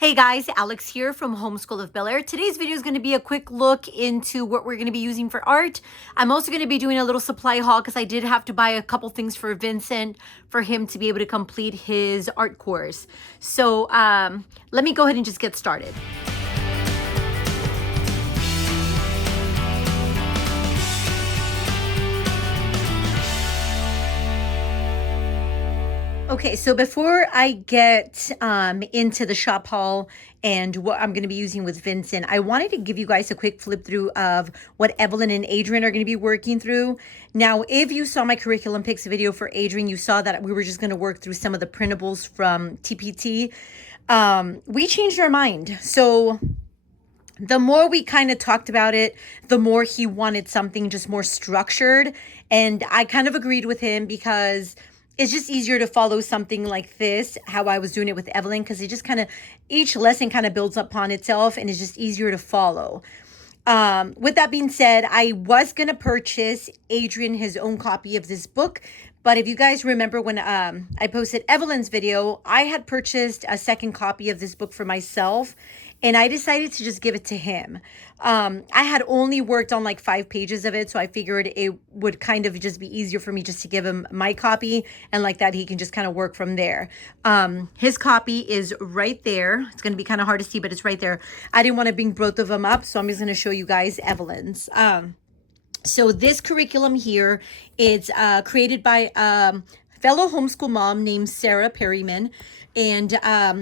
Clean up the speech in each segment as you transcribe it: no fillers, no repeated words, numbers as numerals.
Hey guys, Alex here from Homeschool of Bel Air. Today's video is going to be a quick look into what we're going to be using for art. I'm also going to be doing a little supply haul because I did have to buy a couple things for Vincent for him to be able to complete his art course. So let me go ahead and just get started. Okay, so before I get into the shop haul and what I'm going to be using with Vincent, I wanted to give you guys a quick flip through of what Evelyn and Adrian are going to be working through. Now, if you saw my curriculum picks video for Adrian, you saw that we were just going to work through some of the printables from TPT. We changed our mind. So the more we kind of talked about it, the more he wanted something just more structured. And I kind of agreed with him because it's just easier to follow something like this, how I was doing it with Evelyn, because it just kind of, each lesson kind of builds upon itself and it's just easier to follow. With that being said, I was going to purchase Adrian his own copy of this book. But if you guys remember when I posted Evelyn's video, I had purchased a second copy of this book for myself. And I decided to just give it to him. I had only worked on like 5 pages of it, so I figured it would kind of just be easier for me just to give him my copy, and like that he can just kind of work from there. His copy is right there. It's going to be kind of hard to see, but it's right there. I didn't want to bring both of them up, so I'm just going to show you guys Evelyn's. So this curriculum here is created by fellow homeschool mom named Sarah Perryman, and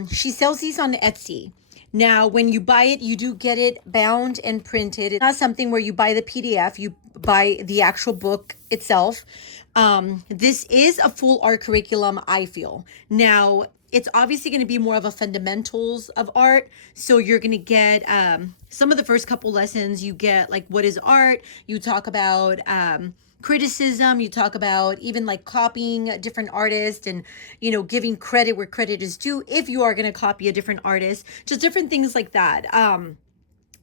she sells these on Etsy. Now, when you buy it, you do get it bound and printed. It's not something where you buy the PDF, you buy the actual book itself. This is a full art curriculum, I feel. Now, it's obviously going to be more of a fundamentals of art. So you're going to get some of the first couple lessons, you get like what is art, you talk about criticism, you talk about even like copying different artists and, you know, giving credit where credit is due if you are going to copy a different artist, just different things like that.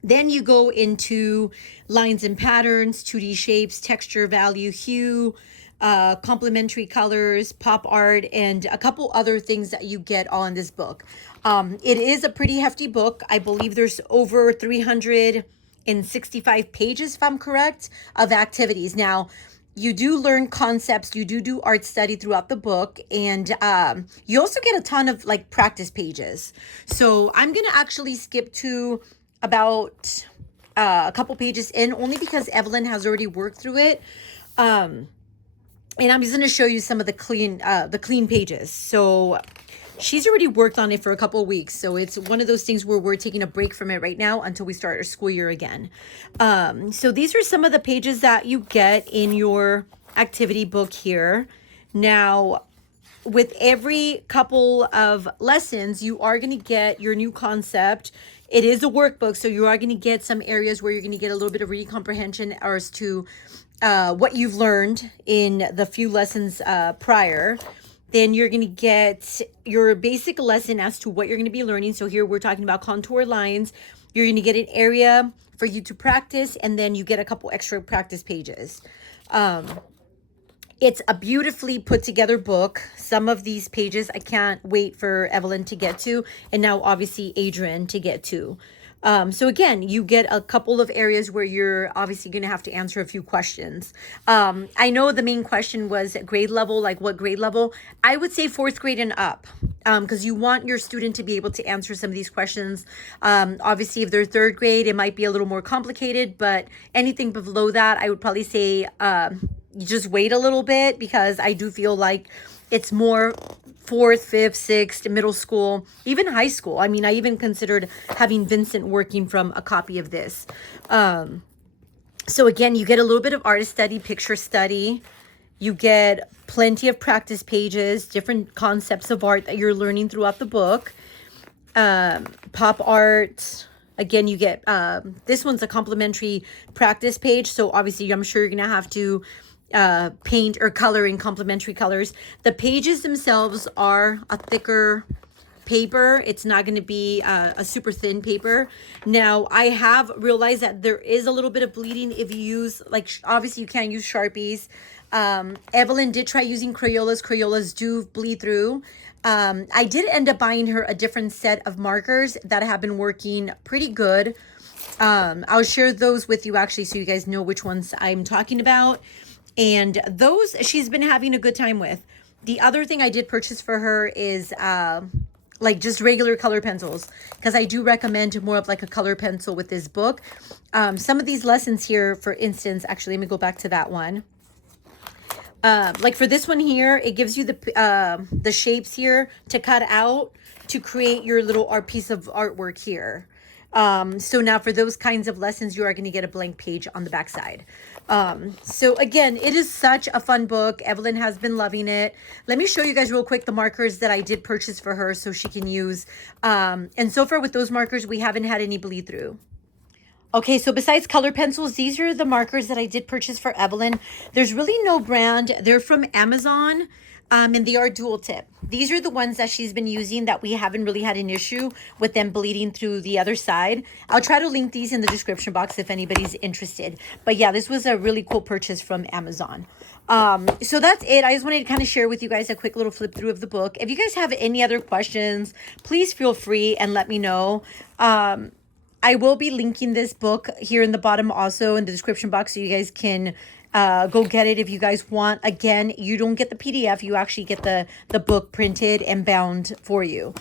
Then you go into lines and patterns, 2D shapes, texture, value, hue, complementary colors, pop art, and a couple other things that you get all in this book. It is a pretty hefty book. I believe there's over 365 pages, if I'm correct, of activities. Now, you do learn concepts, you do art study throughout the book, and you also get a ton of like practice pages. So I'm gonna actually skip to about a couple pages in, only because Evelyn has already worked through it. And I'm just gonna show you some of the clean pages. So she's already worked on it for a couple of weeks. So it's one of those things where we're taking a break from it right now until we start our school year again. So these are some of the pages that you get in your activity book here. Now, with every couple of lessons, you are going to get your new concept. It is a workbook, so you are going to get some areas where you're going to get a little bit of reading comprehension as to what you've learned in the few lessons prior. Then you're going to get your basic lesson as to what you're going to be learning. So here we're talking about contour lines. You're going to get an area for you to practice, and then you get a couple extra practice pages. It's a beautifully put together book. Some of these pages I can't wait for Evelyn to get to, and now obviously Adrian to get to. So again, you get a couple of areas where you're obviously going to have to answer a few questions. I know the main question was grade level, like what grade level. I would say 4th grade and up, because you want your student to be able to answer some of these questions. Obviously, if they're 3rd grade, it might be a little more complicated, but anything below that, I would probably say you just wait a little bit, because I do feel like it's more 4th, 5th, 6th, middle school, even high school. I mean, I even considered having Vincent working from a copy of this. So again, you get a little bit of artist study, picture study. You get plenty of practice pages, different concepts of art that you're learning throughout the book. Pop art. Again, you get, this one's a complimentary practice page. So obviously, I'm sure you're going to have to paint or color in complementary colors. The pages themselves are a thicker paper. It's not going to be a super thin paper. Now, I have realized that there is a little bit of bleeding if you use, like, obviously you can't use Sharpies. Evelyn did try using Crayolas. Crayolas do bleed through. I did end up buying her a different set of markers that have been working pretty good. I'll share those with you actually so you guys know which ones I'm talking about. And those she's been having a good time with. The other thing I did purchase for her is like just regular color pencils, because I do recommend more of like a color pencil with this book. Some of these lessons here, for instance, actually, let me go back to that one. Like for this one here, it gives you the shapes here to cut out to create your little art piece of artwork here. So now for those kinds of lessons, you are going to get a blank page on the back side. So again, it is such a fun book. Evelyn has been loving it. Let me show you guys real quick the markers that I did purchase for her so she can use. And so far with those markers, we haven't had any bleed through. Okay, so besides color pencils, these are the markers that I did purchase for Evelyn. There's really no brand. They're from Amazon, and they are dual tip. These are the ones that she's been using that we haven't really had an issue with them bleeding through the other side. I'll try to link these in the description box if anybody's interested. But yeah, this was a really cool purchase from Amazon. So that's it. I just wanted to kind of share with you guys a quick little flip through of the book. If you guys have any other questions, please feel free and let me know. I will be linking this book here in the bottom also in the description box so you guys can go get it if you guys want. Again, you don't get the PDF. You actually get the book printed and bound for you.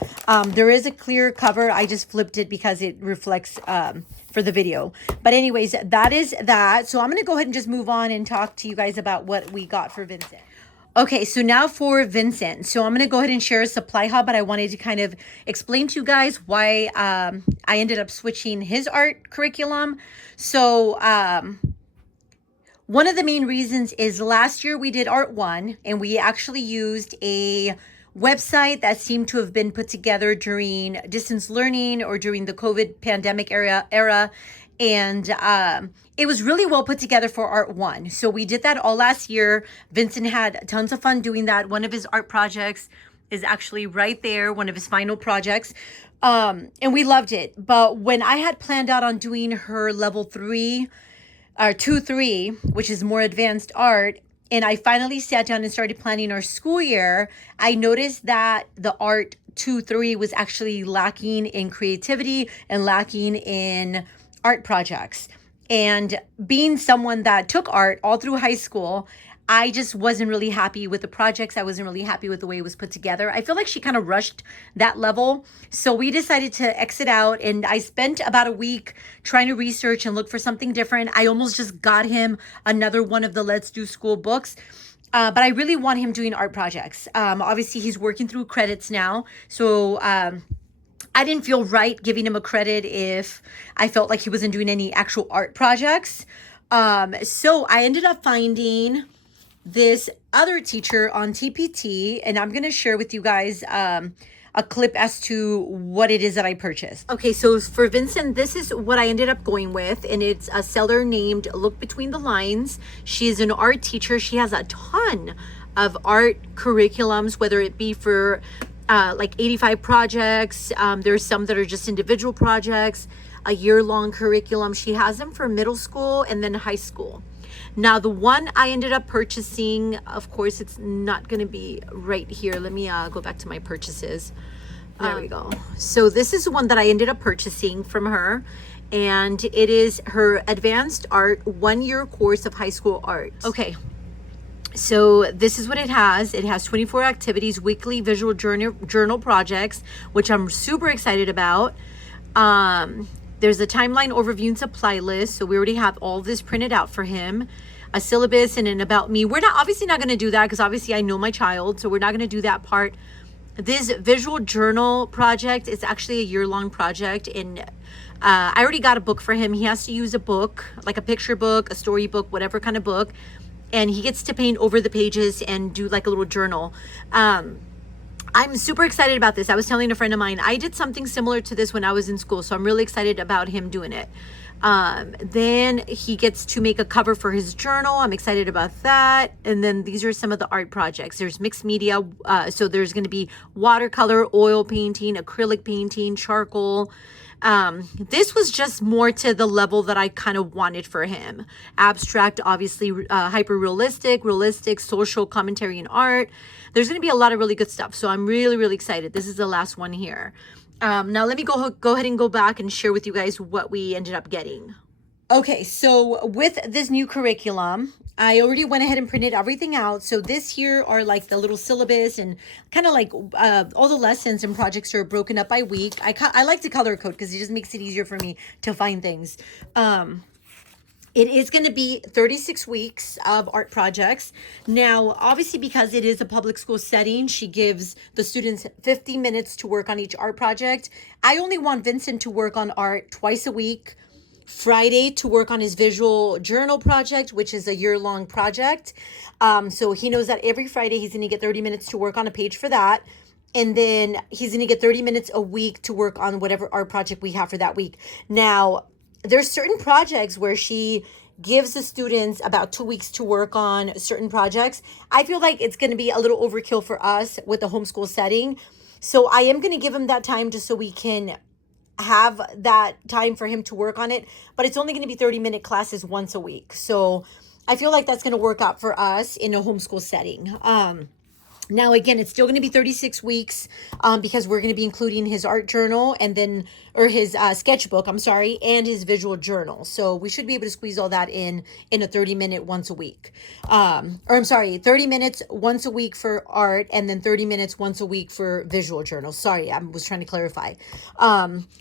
There is a clear cover. I just flipped it because it reflects for the video. But anyways, that is that. So I'm going to go ahead and just move on and talk to you guys about what we got for Vincent. Okay, so now for Vincent. So I'm going to go ahead and share a supply hub, but I wanted to kind of explain to you guys why I ended up switching his art curriculum. So one of the main reasons is last year we did Art 1, and we actually used a website that seemed to have been put together during distance learning or during the COVID pandemic era. And it was really well put together for Art 1. So we did that all last year. Vincent had tons of fun doing that. One of his art projects is actually right there, one of his final projects. And we loved it. But when I had planned out on doing her level 3, or 2-3, which is more advanced art, and I finally sat down and started planning our school year, I noticed that the art 2-3 was actually lacking in creativity and lacking in art projects. And being someone that took art all through high school, I just wasn't really happy with the projects. I wasn't really happy with the way it was put together. I feel like she kind of rushed that level. So we decided to exit out, and I spent about a week trying to research and look for something different. I almost just got him another one of the Let's Do School books. But I really want him doing art projects. Obviously, he's working through credits now. So I didn't feel right giving him a credit if I felt like he wasn't doing any actual art projects. So I ended up finding this other teacher on TPT, and I'm going to share with you guys a clip as to what it is that I purchased. Okay, so for Vincent, this is what I ended up going with, and it's a seller named Look Between the Lines. She is an art teacher. She has a ton of art curriculums, whether it be for like 85 projects. There's some that are just individual projects, a year-long curriculum. She has them for middle school and then high school. Now, the one I ended up purchasing, of course, it's not going to be right here. Let me go back to my purchases. There we go. So this is the one that I ended up purchasing from her, and it is her Advanced Art 1-year course of high school art. Okay. So this is what it has. It has 24 activities, weekly visual journal projects, which I'm super excited about. There's a timeline overview and supply list. So we already have all this printed out for him. A syllabus and an about me. We're obviously not going to do that because obviously I know my child. So we're not going to do that part. This visual journal project is actually a year-long project. And I already got a book for him. He has to use a book, like a picture book, a story book, whatever kind of book. And he gets to paint over the pages and do like a little journal. I'm super excited about this. I was telling a friend of mine, I did something similar to this when I was in school. So I'm really excited about him doing it. Then he gets to make a cover for his journal. I'm excited about that. And then these are some of the art projects. There's mixed media. So there's going to be watercolor, oil painting, acrylic painting, charcoal. This was just more to the level that I kind of wanted for him. Abstract, obviously, hyper realistic, social commentary and art. There's going to be a lot of really good stuff. So I'm really, really excited. This is the last one here. Now let me go ahead and go back and share with you guys what we ended up getting. Okay, so with this new curriculum, I already went ahead and printed everything out. So this here are like the little syllabus and kind of like all the lessons and projects are broken up by week. I like to color code because it just makes it easier for me to find things. It is going to be 36 weeks of art projects. Now, obviously, because it is a public school setting, she gives the students 50 minutes to work on each art project. I only want Vincent to work on art twice a week. Friday to work on his visual journal project, which is a year-long project. So he knows that every Friday he's going to get 30 minutes to work on a page for that. And then he's going to get 30 minutes a week to work on whatever art project we have for that week. Now, there's certain projects where she gives the students about 2 weeks to work on certain projects. I feel like it's going to be a little overkill for us with the homeschool setting. So I am going to give him that time just so we can have that time for him to work on it. But it's only going to be 30-minute classes once a week. So I feel like that's going to work out for us in a homeschool setting. Now, again, it's still going to be 36 weeks because we're going to be including his art journal and then, or his sketchbook, I'm sorry, and his visual journal. So we should be able to squeeze all that in a 30-minute once a week. 30 minutes once a week for art and then 30 minutes once a week for visual journal. Sorry, I was trying to clarify.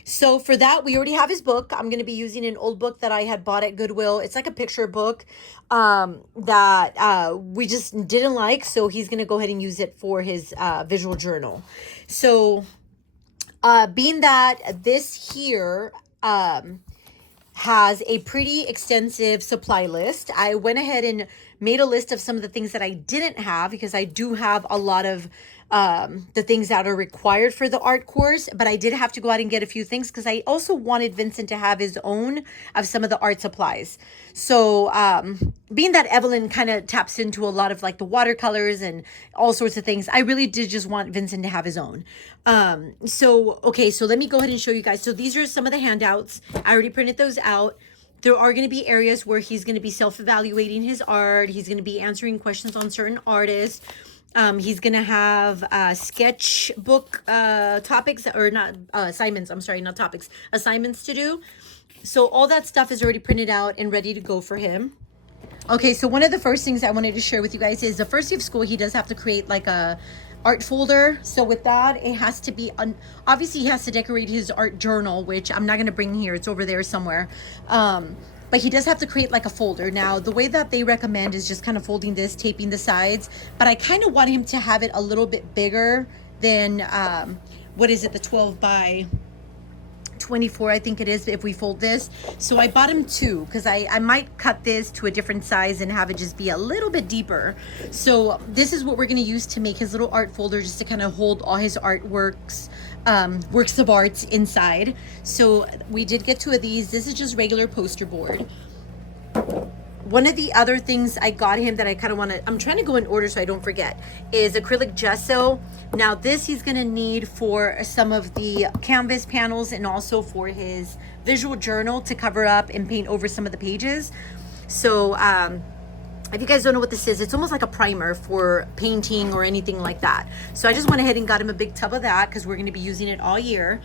So for that, we already have his book. I'm going to be using an old book that I had bought at Goodwill. It's like a picture book that we just didn't like. So he's going to go ahead and use it for his visual journal. So being that this here has a pretty extensive supply list, I went ahead and made a list of some of the things that I didn't have because I do have a lot of the things that are required for the art course, but I did have to go out and get a few things because I also wanted Vincent to have his own of some of the art supplies. So being that Evelyn kind of taps into a lot of like the watercolors and all sorts of things, I really did just want Vincent to have his own. Okay, so let me go ahead and show you guys. So these are some of the handouts. I already printed those out. There are going to be areas where he's going to be self-evaluating his art. He's going to be answering questions on certain artists. He's going to have sketchbook topics, or not assignments, I'm sorry, not topics, assignments to do. So all that stuff is already printed out and ready to go for him. Okay, so one of the first things I wanted to share with you guys is the first day of school, he does have to create like a art folder. So with that, it has to be, obviously he has to decorate his art journal, which I'm not going to bring here. It's over there somewhere. But he does have to create like a folder. Now, the way that they recommend is just kind of folding this, taping the sides. But I kind of want him to have it a little bit bigger than, the 12 by 24, I think it is, if we fold this. So I bought him two because I might cut this to a different size and have it just be a little bit deeper. So this is what we're going to use to make his little art folder, just to kind of hold all his artworks, works of arts inside. So we did get two of these. This is just regular poster board. One of the other things I got him that I kind of want to, I'm trying to go in order so I don't forget, is acrylic gesso. Now this he's going to need for some of the canvas panels and also for his visual journal to cover up and paint over some of the pages. So if you guys don't know what this is, it's almost like a primer for painting or anything like that. So I just went ahead and got him a big tub of that because we're going to be using it all year.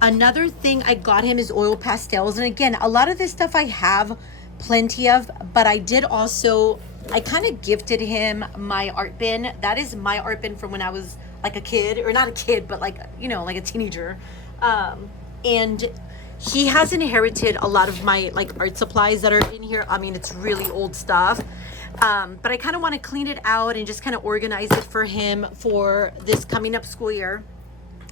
Another thing I got him is oil pastels. And again, a lot of this stuff I have plenty of, but I did also, I kind of gifted him my art bin. That is my art bin from when I was like a kid, or not a kid, but like, you know, like a teenager. And he has inherited a lot of my like art supplies that are in here. I mean, it's really old stuff. But I kind of want to clean it out and just kind of organize it for him for this coming up school year.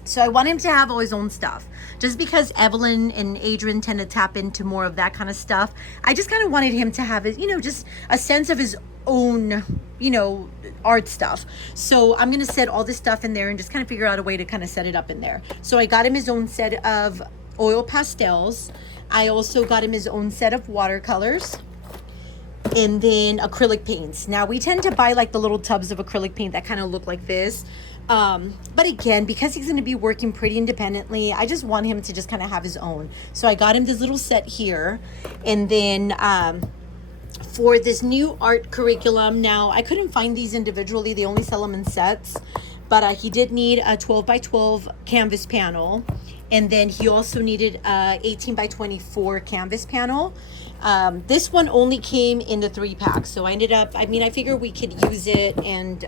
So I want him to have all his own stuff. Just because Evelyn and Adrian tend to tap into more of that kind of stuff, I just kind of wanted him to have his, you know, just a sense of his own, you know, art stuff. So I'm going to set all this stuff in there and just kind of figure out a way to kind of set it up in there. So I got him his own set of oil pastels. I also got him his own set of watercolors and then acrylic paints. Now we tend to buy like the little tubs of acrylic paint that kind of look like this. But again, because he's going to be working pretty independently, I just want him to just kind of have his own. So I got him this little set here. And then for this new art curriculum, now I couldn't find these individually. They only sell them in sets. But he did need a 12 by 12 canvas panel. And then he also needed a 18 by 24 canvas panel. This one only came in the 3-pack. So I ended up, I mean, I figure we could use it. And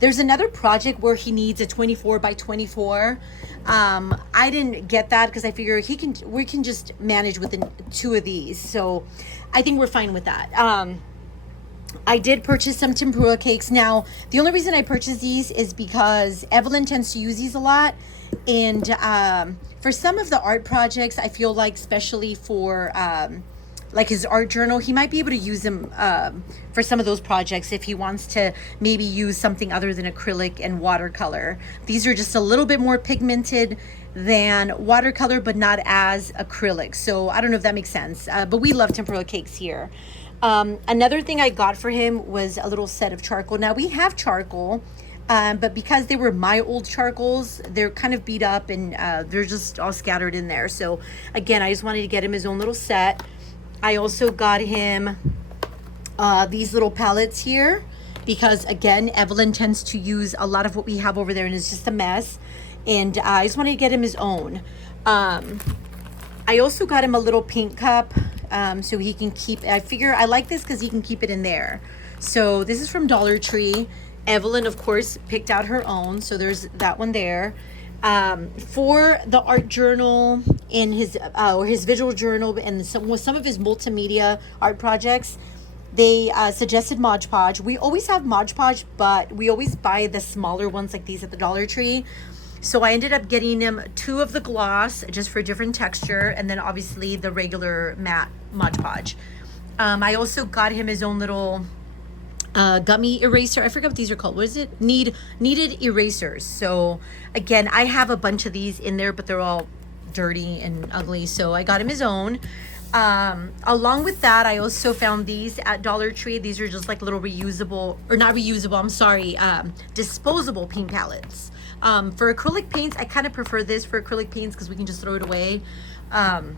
there's another project where he needs a 24 by 24. I didn't get that because I figure we can just manage with the 2 of these. So I think we're fine with that. I did purchase some tempura cakes. Now, the only reason I purchased these is because Evelyn tends to use these a lot. And for some of the art projects, I feel like, especially for like his art journal, he might be able to use them for some of those projects if he wants to maybe use something other than acrylic and watercolor. These are just a little bit more pigmented than watercolor, but not as acrylic. So I don't know if that makes sense. But we love tempura cakes here. Another thing I got for him was a little set of charcoal. Now we have charcoal, but because they were my old charcoals, they're kind of beat up and they're just all scattered in there. So again, I just wanted to get him his own little set. I also got him these little palettes here because, again, Evelyn tends to use a lot of what we have over there and it's just a mess. And I just wanted to get him his own. I also got him a little paint cup so he can keep, I figure I like this because he can keep it in there. So this is from Dollar Tree. Evelyn, of course, picked out her own. So there's that one there. For the art journal in his or his visual journal and some of his multimedia art projects, they suggested Mod Podge. We always have Mod Podge, but we always buy the smaller ones like these at the Dollar Tree. So I ended up getting him 2 of the gloss just for different texture, and then obviously the regular matte Mod Podge. I also got him his own little gummy eraser. I forgot what these are called. What is it? Needed erasers. So again, I have a bunch of these in there, but they're all dirty and ugly. So I got him his own. Along with that, I also found these at Dollar Tree. These are just like little reusable, or not reusable, I'm sorry, disposable paint palettes. For acrylic paints, I kind of prefer this for acrylic paints because we can just throw it away. And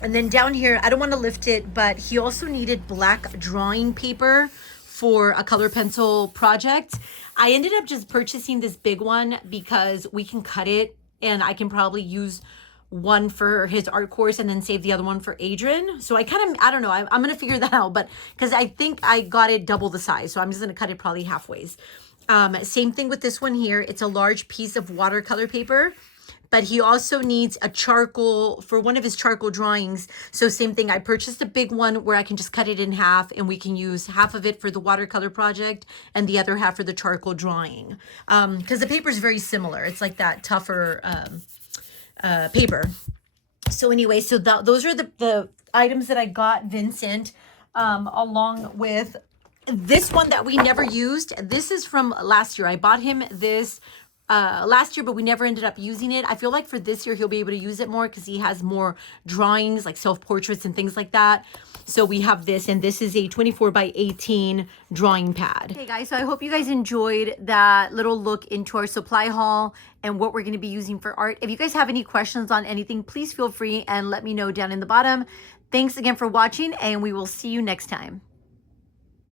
then down here, I don't want to lift it, but he also needed black drawing paper for a color pencil project. I ended up just purchasing this big one because we can cut it and I can probably use one for his art course and then save the other one for Adrian. So I don't know, I'm going to figure that out, but because I think I got it double the size. So I'm just going to cut it probably halfways. Same thing with this one here. It's a large piece of watercolor paper, but he also needs a charcoal for one of his charcoal drawings. So same thing, I purchased a big one where I can just cut it in half and we can use half of it for the watercolor project and the other half for the charcoal drawing. Because the paper is very similar. It's like that tougher paper. So anyway, so those are the items that I got Vincent, along with this one that we never used. This is from last year. I bought him this last year, but we never ended up using it. I feel like for this year, he'll be able to use it more because he has more drawings, like self-portraits and things like that. So we have this, and this is a 24 by 18 drawing pad. Okay, guys, so I hope you guys enjoyed that little look into our supply haul and what we're going to be using for art. If you guys have any questions on anything, please feel free and let me know down in the bottom. Thanks again for watching, and we will see you next time.